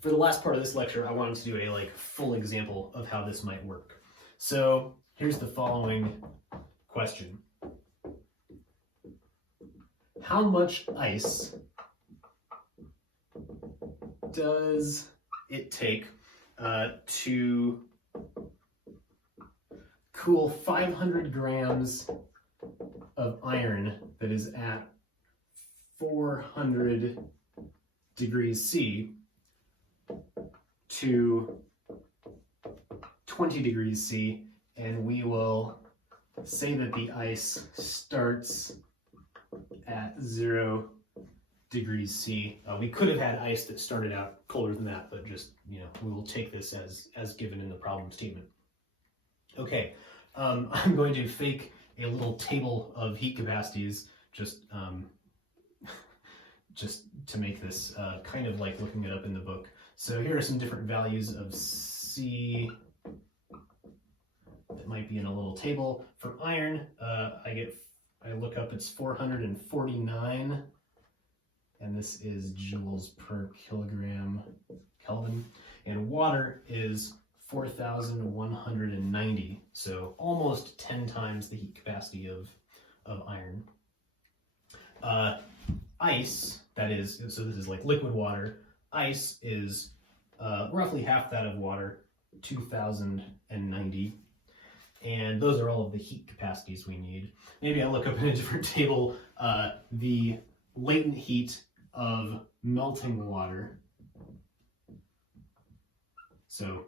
for the last part of this lecture, I wanted to do a full example of how this might work. So here's the following question. How much ice does it take to cool 500 grams of iron that is at 400 degrees C to 20 degrees C, and we will say that the ice starts at 0 degrees C. We could have had ice that started out colder than that, but just, we will take this as given in the problem statement. Okay, I'm going to fake a little table of heat capacities just to make this kind of like looking it up in the book. So here are some different values of C that might be in a little table. For iron, I look up, it's 449, and this is joules per kilogram Kelvin. And water is 4,190, so almost 10 times the heat capacity of iron. Ice, so this is like liquid water. Ice is roughly half that of water, 2,090. And those are all of the heat capacities we need. Maybe I'll look up in a different table the latent heat of melting water. So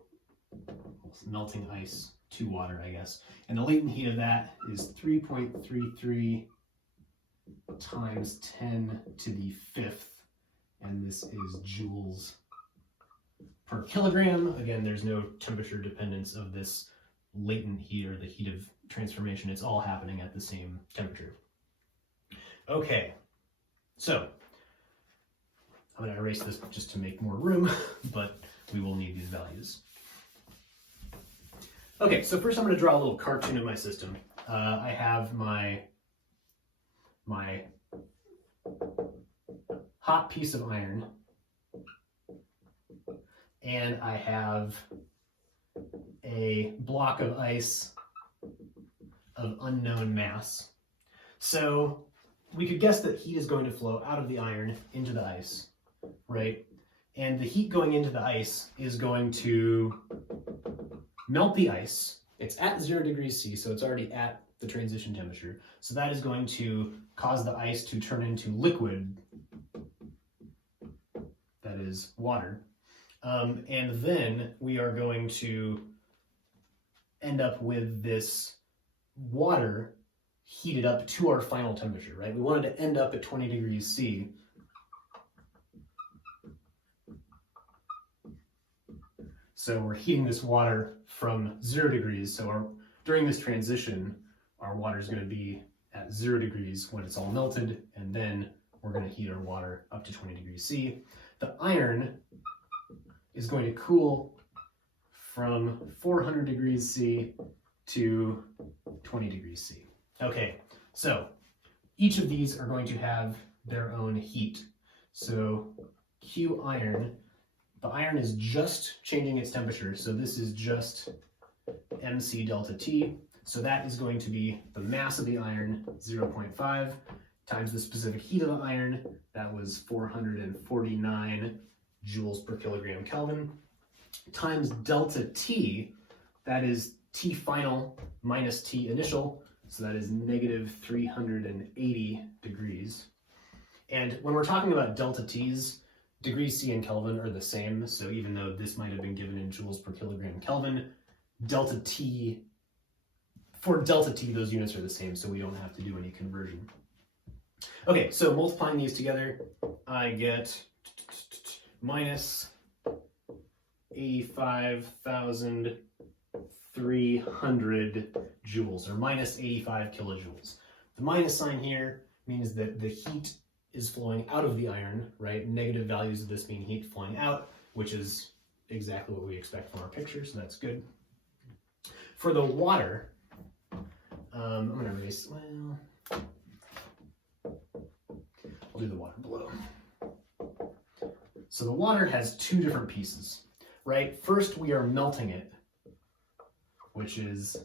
melting ice to water, I guess. And the latent heat of that is 3.33 times 10 to the 5th. And this is joules per kilogram. Again, there's no temperature dependence of this latent heat or the heat of transformation. It's all happening at the same temperature. Okay, so I'm going to erase this just to make more room, but we will need these values. Okay, so first I'm going to draw a little cartoon of my system. I have my hot piece of iron, and I have a block of ice of unknown mass. So we could guess that heat is going to flow out of the iron into the ice, right? And the heat going into the ice is going to melt the ice. It's at 0 degrees C, so it's already at the transition temperature. So that is going to cause the ice to turn into liquid, that is water. And then we are going to end up with this water heated up to our final temperature, right? We wanted to end up at 20 degrees C. So we're heating this water from 0 degrees. So during this transition, our water is going to be at 0 degrees when it's all melted, and then we're going to heat our water up to 20 degrees C. The iron is going to cool from 400 degrees C to 20 degrees C. Okay, so each of these are going to have their own heat. So Q iron, the iron is just changing its temperature, so this is just MC delta T. So that is going to be the mass of the iron, 0.5, times the specific heat of the iron, that was 449 joules per kilogram Kelvin, times delta T, that is T final minus T initial, so that is negative 380 degrees. And when we're talking about delta T's, degrees C and Kelvin are the same, so even though this might have been given in joules per kilogram Kelvin, delta T, for delta T, those units are the same, so we don't have to do any conversion. Okay, so multiplying these together, I get minus 85,300 joules, or minus 85 kilojoules. The minus sign here means that the heat is flowing out of the iron, right? Negative values of this mean heat flowing out, which is exactly what we expect from our picture, so that's good. For the water, I'm going to erase, well, I'll do the water below. So the water has two different pieces, right? First, we are melting it, which is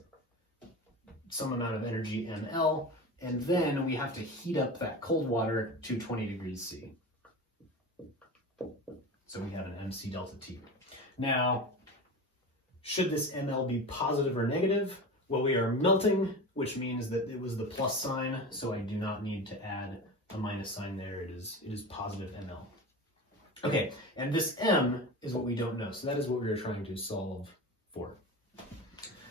some amount of energy ml, and then we have to heat up that cold water to 20 degrees C. So we have an MC delta T. Now, should this ml be positive or negative? Well, we are melting, which means that it was the plus sign, so I do not need to add a minus sign there. It is positive ml. Okay, and this m is what we don't know, so that is what we are trying to solve for.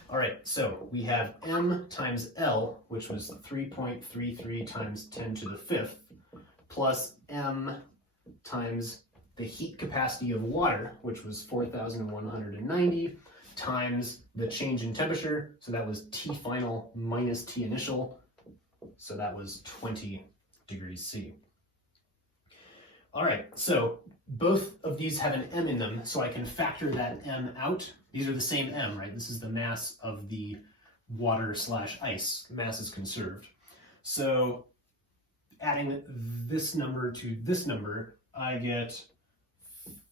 All right, so we have m times L, which was 3.33 times 10 to the fifth, plus m times the heat capacity of water, which was 4,190, times the change in temperature, so that was T final minus T initial, so that was 20 degrees C. All right, so both of these have an m in them, so I can factor that m out. These are the same m, right? This is the mass of the water slash ice. Mass is conserved. So adding this number to this number, I get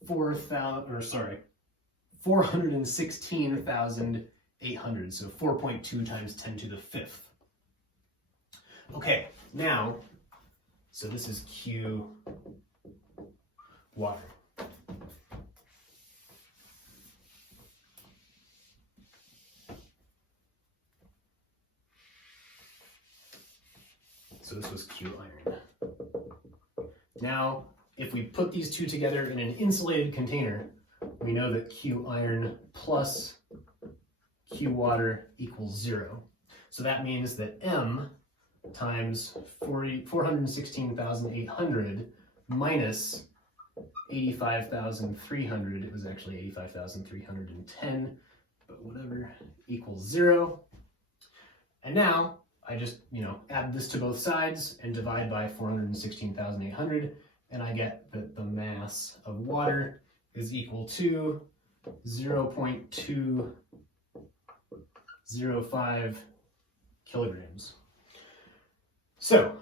416,800, so 4.2 times 10 to the fifth. Okay, now, so this is Q water. So this was Q iron. Now, if we put these two together in an insulated container, we know that Q iron plus Q water equals 0. So that means that M times 416,800 minus 85,300, it was actually 85,310, but whatever, equals 0. And now I just, add this to both sides and divide by 416,800, and I get that the mass of water is equal to 0.205 kilograms. So,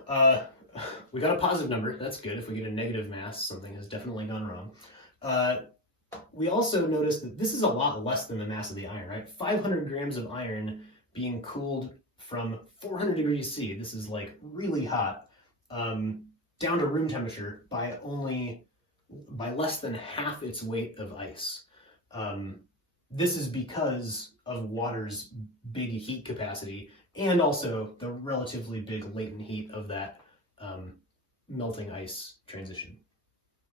we got a positive number. That's good. If we get a negative mass, something has definitely gone wrong. We also noticed that this is a lot less than the mass of the iron, right? 500 grams of iron being cooled from 400 degrees C, this is like really hot, down to room temperature by less than half its weight of ice. This is because of water's big heat capacity and also the relatively big latent heat of that melting ice transition.